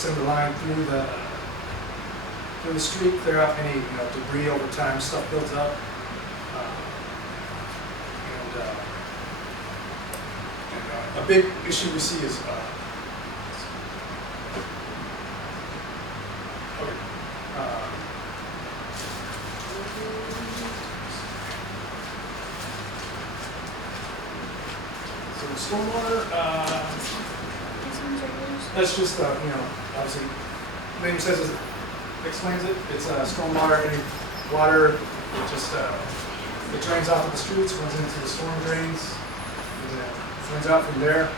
send the line through the street, clear out any debris over time, stuff builds up. A big issue we see is so stormwater. That's just obviously, name says it, explains it. It's stormwater, any water. It just it drains off of the streets, runs into the storm drains. Runs out from there,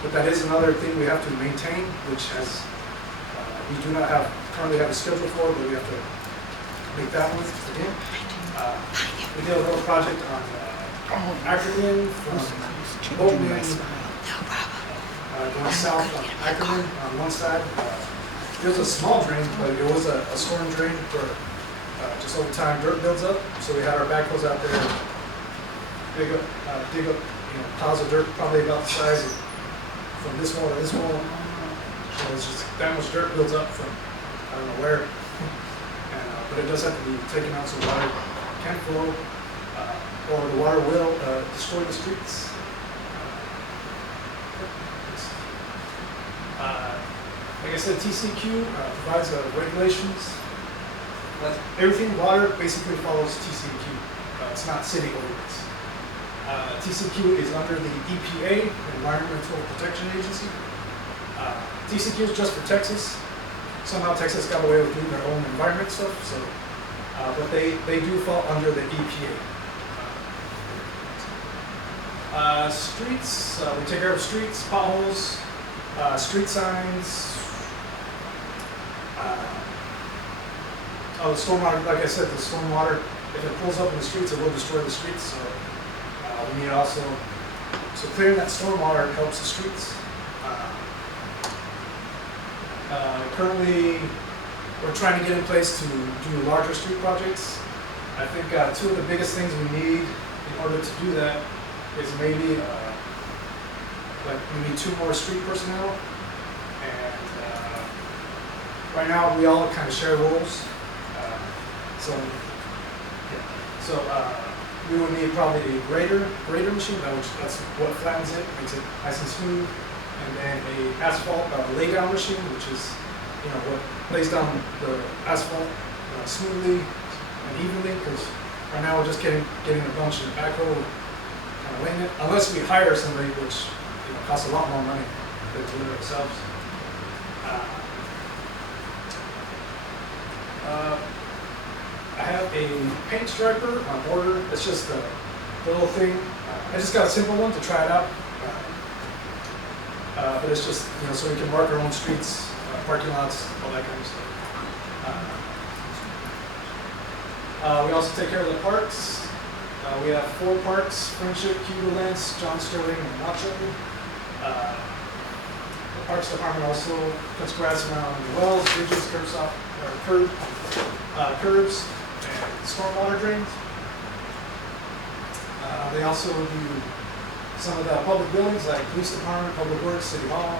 but that is another thing we have to maintain, which has we do not currently have a schedule for, but we have to make that one again. We did a little project on Ackerman from Bolton, going south on Ackerman on one side. It was a small drain, but it was a storm drain where just over time dirt builds up. So we had our backhoes out there dig up piles of dirt probably about the size of from this wall to this wall. So it's just that much dirt builds up from I don't know where. But it does have to be taken out so water can flow, or the water will destroy the streets. Like I said, TCQ provides regulations. Everything water basically follows TCQ. It's not city ordinance. TCQ is under the EPA, Environmental Protection Agency. TCQ is just for Texas. Somehow Texas got away with doing their own environment stuff, so but they do fall under the EPA. Streets, we take care of streets, potholes, street signs. The stormwater, like I said, the stormwater, if it pulls up in the streets, it will destroy the streets. So we need also, so clearing that stormwater helps the streets. Currently, we're trying to get in place to do larger street projects. I think two of the biggest things we need in order to do that is maybe like we need 2 more street personnel, and right now we all kind of share roles. We would need probably a grader machine, that's what flattens it, makes it nice and smooth, and then a asphalt laydown machine, which is what lays down the asphalt smoothly and evenly. Because right now we're just getting a bunch of backhoe kind of laying it, unless we hire somebody, which costs a lot more money than doing it ourselves. I have a paint striper on order. It's just a little thing. I just got a simple one to try it out. But it's just, so we can mark our own streets, parking lots, all that kind of stuff. We also take care of the parks. We have 4 parks: Friendship, Cuba Lance, John Sterling, and Nacho. The Parks Department also cuts grass around the wells, bridges, curbs, and stormwater drains. They also do some of the public buildings like police department, public works, city hall.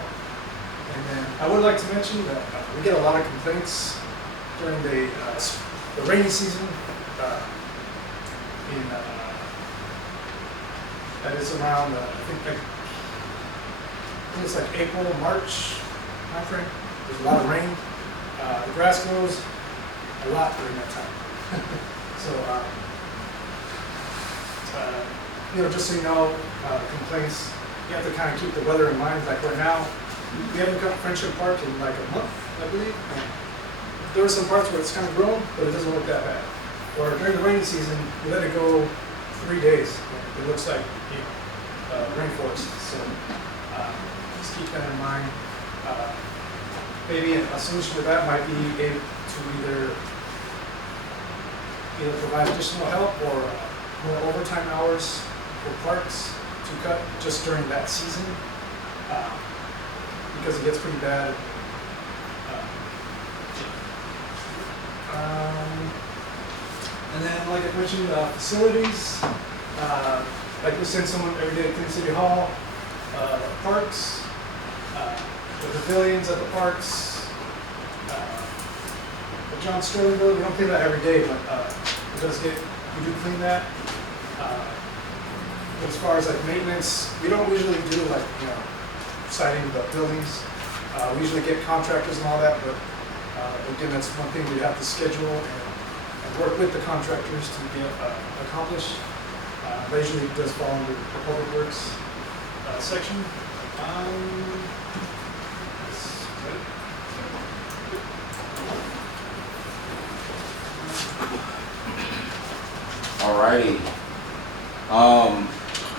And then I would like to mention that we get a lot of complaints during the rainy season. That is around I think it's like April, March timeframe. There's a lot of rain. The grass grows a lot during that time. So, just so you know, complaints, you have to kind of keep the weather in mind. Like right now, we haven't got Friendship Park in like a month, I believe. And there are some parts where it's kind of grown, but it doesn't look that bad. Or during the rainy season, we let it go 3 days. It looks like rainforest. So just keep that in mind. Maybe a solution to that might be able to either provide additional help or more overtime hours for parks to cut just during that season, because it gets pretty bad. And then, like I mentioned, facilities, like we send someone every day to clean City Hall, parks, the pavilions at the parks, John Sterling Road, we don't clean that every day, but it does get, we do clean that. But as far as like maintenance, we don't usually do like, you know, siding the buildings. We usually get contractors and all that, but again, that's one thing we have to schedule and work with the contractors to get accomplished. That usually does fall under the Public Works section. Alrighty.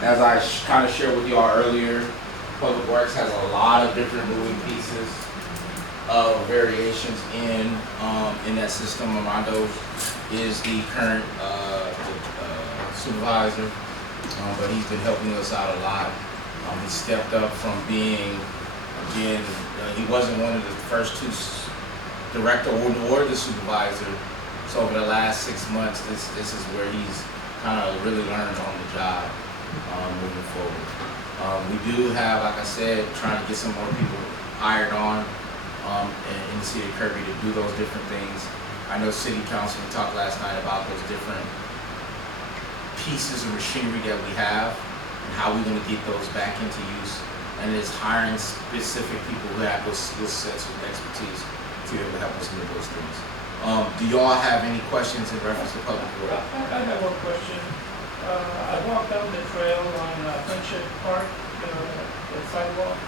As I kind of shared with y'all earlier, Public Works has a lot of different moving pieces of variations in that system. Armando is the current supervisor, but he's been helping us out a lot. He stepped up from being, again, he wasn't one of the first two director or the supervisor. So over the last 6 months, this is where he's kind of really learned on the job moving forward. We do have, like I said, trying to get some more people hired on in the city of Kirby to do those different things. I know City Council, we talked last night about those different pieces of machinery that we have and how we're going to get those back into use. And it's hiring specific people who have those skill sets with expertise to be able to help us with those things. Do y'all have any questions in reference to Public Works? I have one question. I walked down the trail on Friendship Park, the sidewalk.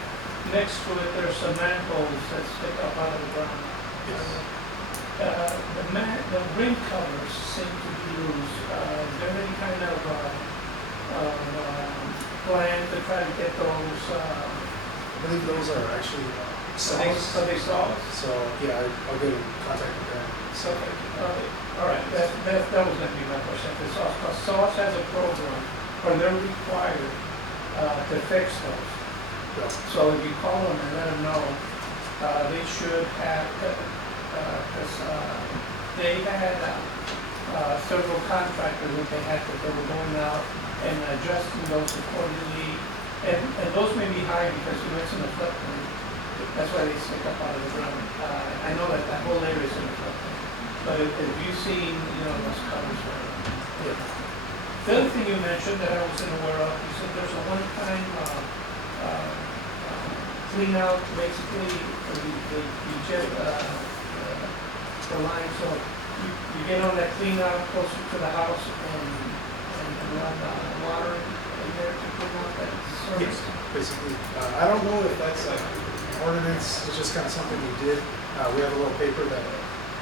Next to it, there's some manholes that stick up out of the ground. Yes. The ring covers seem to be loose. Is there any kind of plan to try to get those? I believe those are actually Are they solved? So yeah, I'll get in contact with them. So, all right, that was going to be my question. Because SOS has a program where they're required to fix those. Yeah. So if you call them and let them know, they should have, because they had several contractors that they were going out and adjusting those accordingly. And those may be high because it's in the floodplain. That's why they stick up out of the ground. I know that whole area is in the floodplain. But if you've seen, those covers. Yeah. The other thing you mentioned that I wasn't aware of, you said there's a one-time clean out, basically, you jet the line. So you get on that clean out closer to the house and run water in there to clean out that Yes, surface. basically. I don't know if that's like ordinance. It's just kind of something we did. We have a little paper that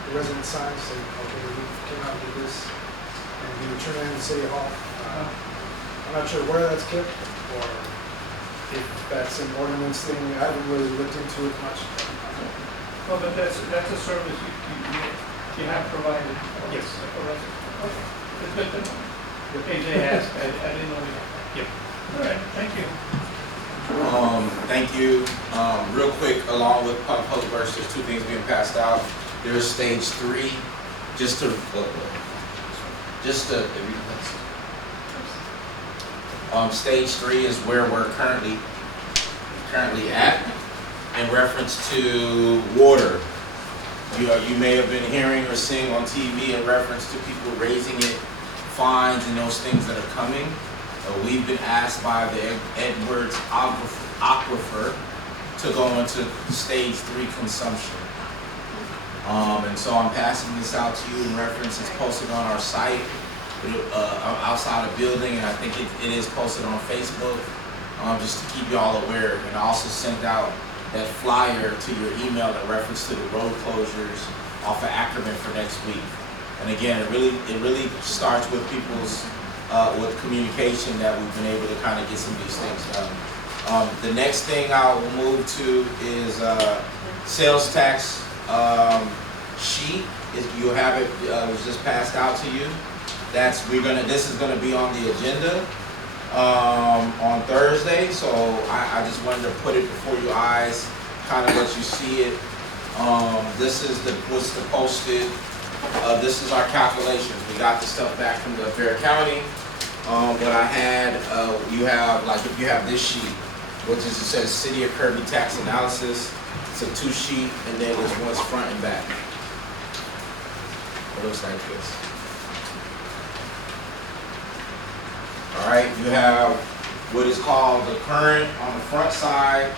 the residents signed, saying, okay, we came out and did this, and we would turn it in the city hall. I'm not sure where that's kept, or if that's an ordinance thing. I haven't really looked into it much. Well, but that's a service you have provided for Yes. for residents. Okay, it's good to know. Yep. KJ asked, I didn't know we had that. Yep. All right, thank you. Thank you. Real quick, along with Public Works, there's two things being passed out. There's stage 3, stage 3 is where we're currently at in reference to water. You may have been hearing or seeing on TV in reference to people raising it, fines and those things that are coming. We've been asked by the Edwards Aquifer to go into stage 3 consumption. And so I'm passing this out to you in reference. It's posted on our site, outside the building, and I think it is posted on Facebook, just to keep y'all aware. And I also sent out that flyer to your email in reference to the road closures off of Ackerman for next week. And again, it really starts with people's with communication that we've been able to kind of get some of these things done. The next thing I will move to is sales tax sheet. You have it. It was just passed out to you. This is gonna be on the agenda on Thursday. So I just wanted to put it before your eyes, kind of let you see it. This is what's the posted. This is our calculations. We got the stuff back from the Fair County. What I had, you have, like, if you have this sheet, which is, it says City of Kirby Tax Analysis. It's a 2-sheet, and then there's one's front and back. It looks like this. All right, you have what is called the current, on the front side,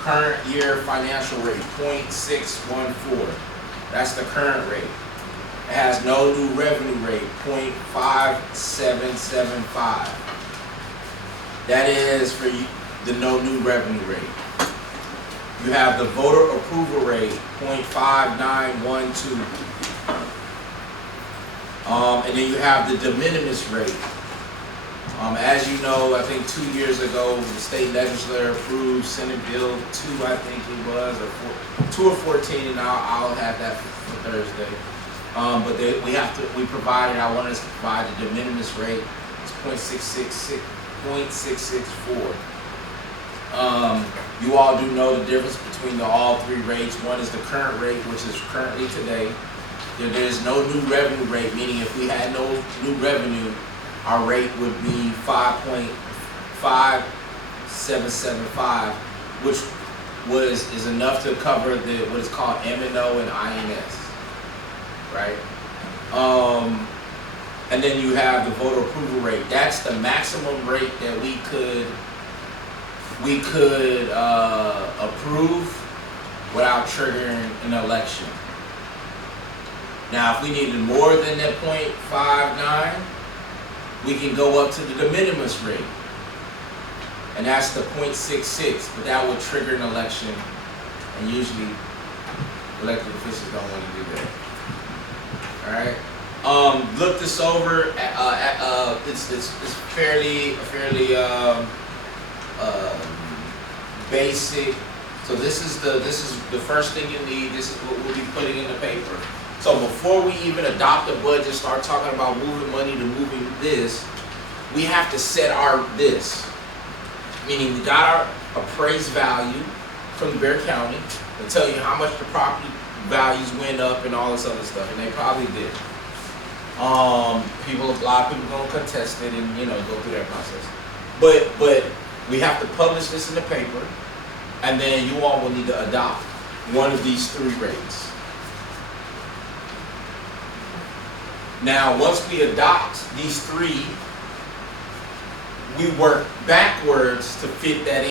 current year financial rate, 0.614. That's the current rate. It has no new revenue rate, 0.5775. That is for the no new revenue rate. You have the voter approval rate, 0.5912. And then you have the de minimis rate. As you know, I think 2 years ago, the state legislature approved Senate Bill 2, I think it was, or 2 or 14, and I'll have that for Thursday. But we provided, I wanted us to provide the de minimis rate. It's 0.664. You all do know the difference between the all three rates. One is the current rate, which is currently today. There is no new revenue rate, meaning if we had no new revenue, our rate would be 5.5775, which is enough to cover what is called M&O and INS, right? And then you have the voter approval rate. That's the maximum rate that we could approve without triggering an election. Now, if we needed more than that 0.59, we can go up to the de minimis rate, and that's the 0.66, but that would trigger an election, and usually elected officials don't want to do that. All right. Look this over. It's fairly basic. So this is the first thing you need. This is what we'll be putting in the paper. So before we even adopt a budget, start talking about moving money to moving this, we have to set our this. Meaning we got our appraised value from Bear County. They tell you how much the property values went up and all this other stuff, and they probably did. A lot of people gonna contest it and go through that process. But we have to publish this in the paper, and then you all will need to adopt one of these three rates. Now, once we adopt these three, we work backwards to fit that in.